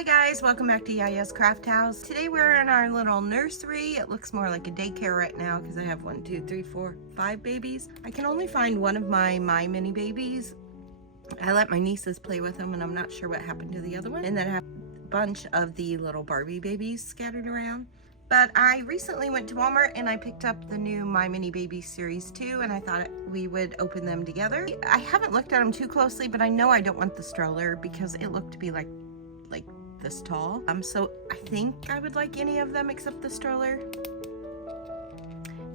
Hi guys, welcome back to Yaya's Craft House. Today we're in our little nursery. It looks more like a daycare right now because I have 1, 2, 3, 4, 5 babies. I can only find one of my mini babies. I let my nieces play with them and I'm not sure what happened to the other one. And then I have a bunch of the little Barbie babies scattered around. But I recently went to Walmart and I picked up the new My Mini Babies Series 2 and I thought we would open them together. I haven't looked at them too closely, but I know I don't want the stroller because it looked to be like this tall. So I think I would like any of them except the stroller.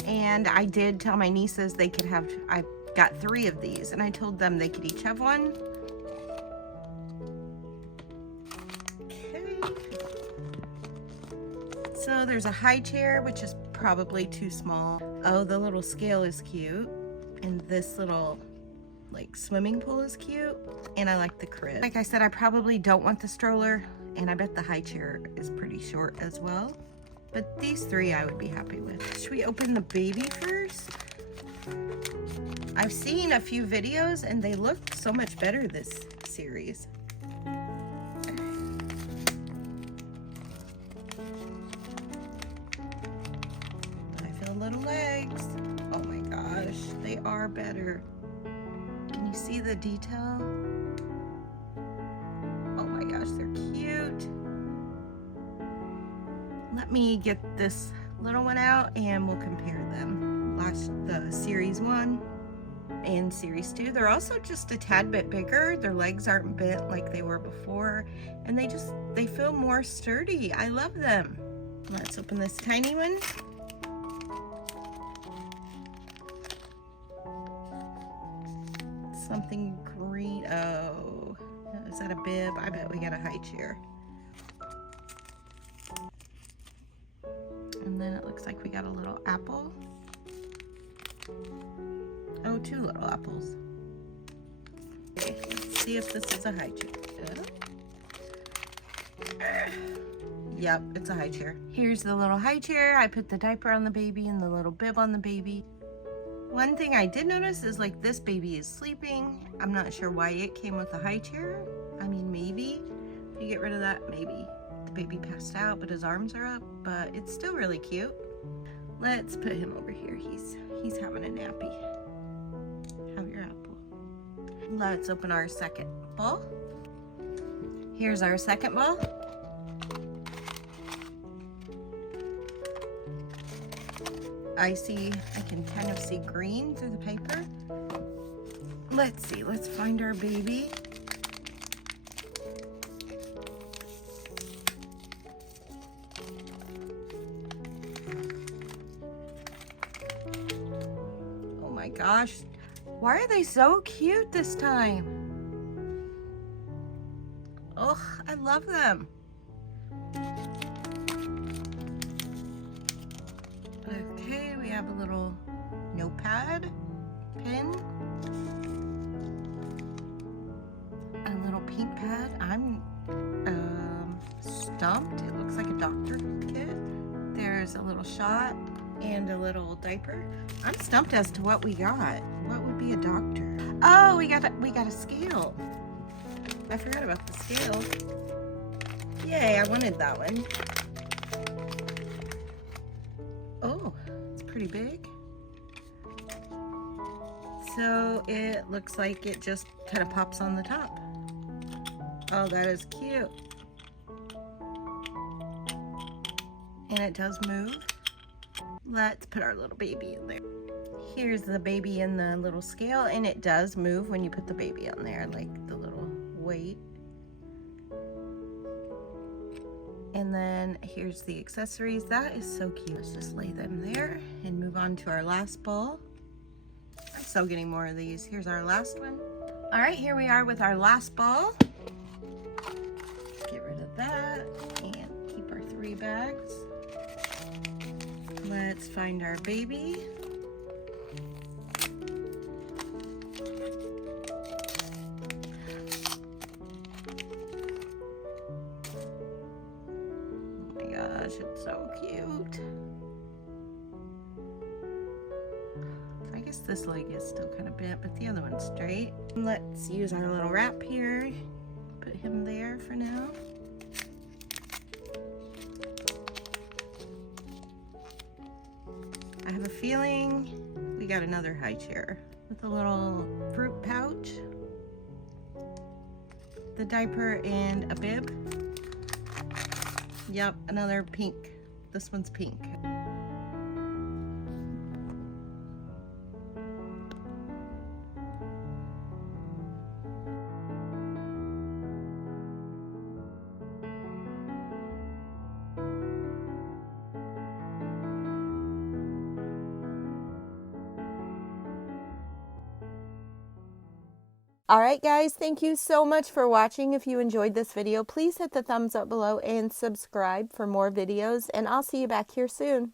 And I did tell my nieces they could have, I got 3 of these and I told them they could each have one. Okay. So there's a high chair, which is probably too small. Oh, the little scale is cute. And this little like swimming pool is cute. And I like the crib. Like I said, I probably don't want the stroller. And I bet the high chair is pretty short as well. But these 3 I would be happy with. Should we open the baby first? I've seen a few videos and they look so much better this series. I feel little legs. Oh my gosh, they are better. Can you see the detail? Oh my gosh, they're cute. Let me get this little one out and we'll compare them. The series 1 and series 2. They're also just a tad bit bigger. Their legs aren't bent like they were before. And they feel more sturdy. I love them. Let's open this tiny one. Something green. Oh, is that a bib? I bet we got a high chair. And then it looks like we got a little apple. Oh, 2 little apples. Okay, let's see if this is a high chair. Yep, it's a high chair. Here's the little high chair. I put the diaper on the baby and the little bib on the baby. One thing I did notice is like this baby is sleeping. I'm not sure why it came with a high chair. I mean, maybe if you get rid of that, maybe the baby passed out, but his arms are up, but it's still really cute. Let's put him over here. He's having a nappy. Have your apple. Let's open our second ball. Here's our second ball. I can kind of see green through the paper. Let's see, let's find our baby. Oh my gosh, why are they so cute this time? Oh, I love them. Okay, we have a little notepad, pen, a little pink pad. I'm stumped. It looks like a doctor kit. There's a little shot and a little diaper. I'm stumped as to what we got. What would be a doctor? Oh, we got a scale. I forgot about the scale. Yay, I wanted that one. Oh, it's pretty big. So it looks like it just kind of pops on the top. Oh, that is cute. And it does move. Let's put our little baby in there. Here's the baby in the little scale, and it does move when you put the baby on there, like the little weight. And then here's the accessories. That is so cute. Let's just lay them there and move on to our last ball. I'm still getting more of these. Here's our last one. All right, here we are with our last ball. Get rid of that and keep our 3 bags. Let's find our baby. Gosh, it's so cute. I guess this leg is still kind of bent, but the other one's straight. Let's use our little wrap here. Put him there for now. I have a feeling we got another high chair with a little fruit pouch, the diaper, and a bib. Yep, another pink. This one's pink. Alright guys, thank you so much for watching. If you enjoyed this video, please hit the thumbs up below and subscribe for more videos, and I'll see you back here soon.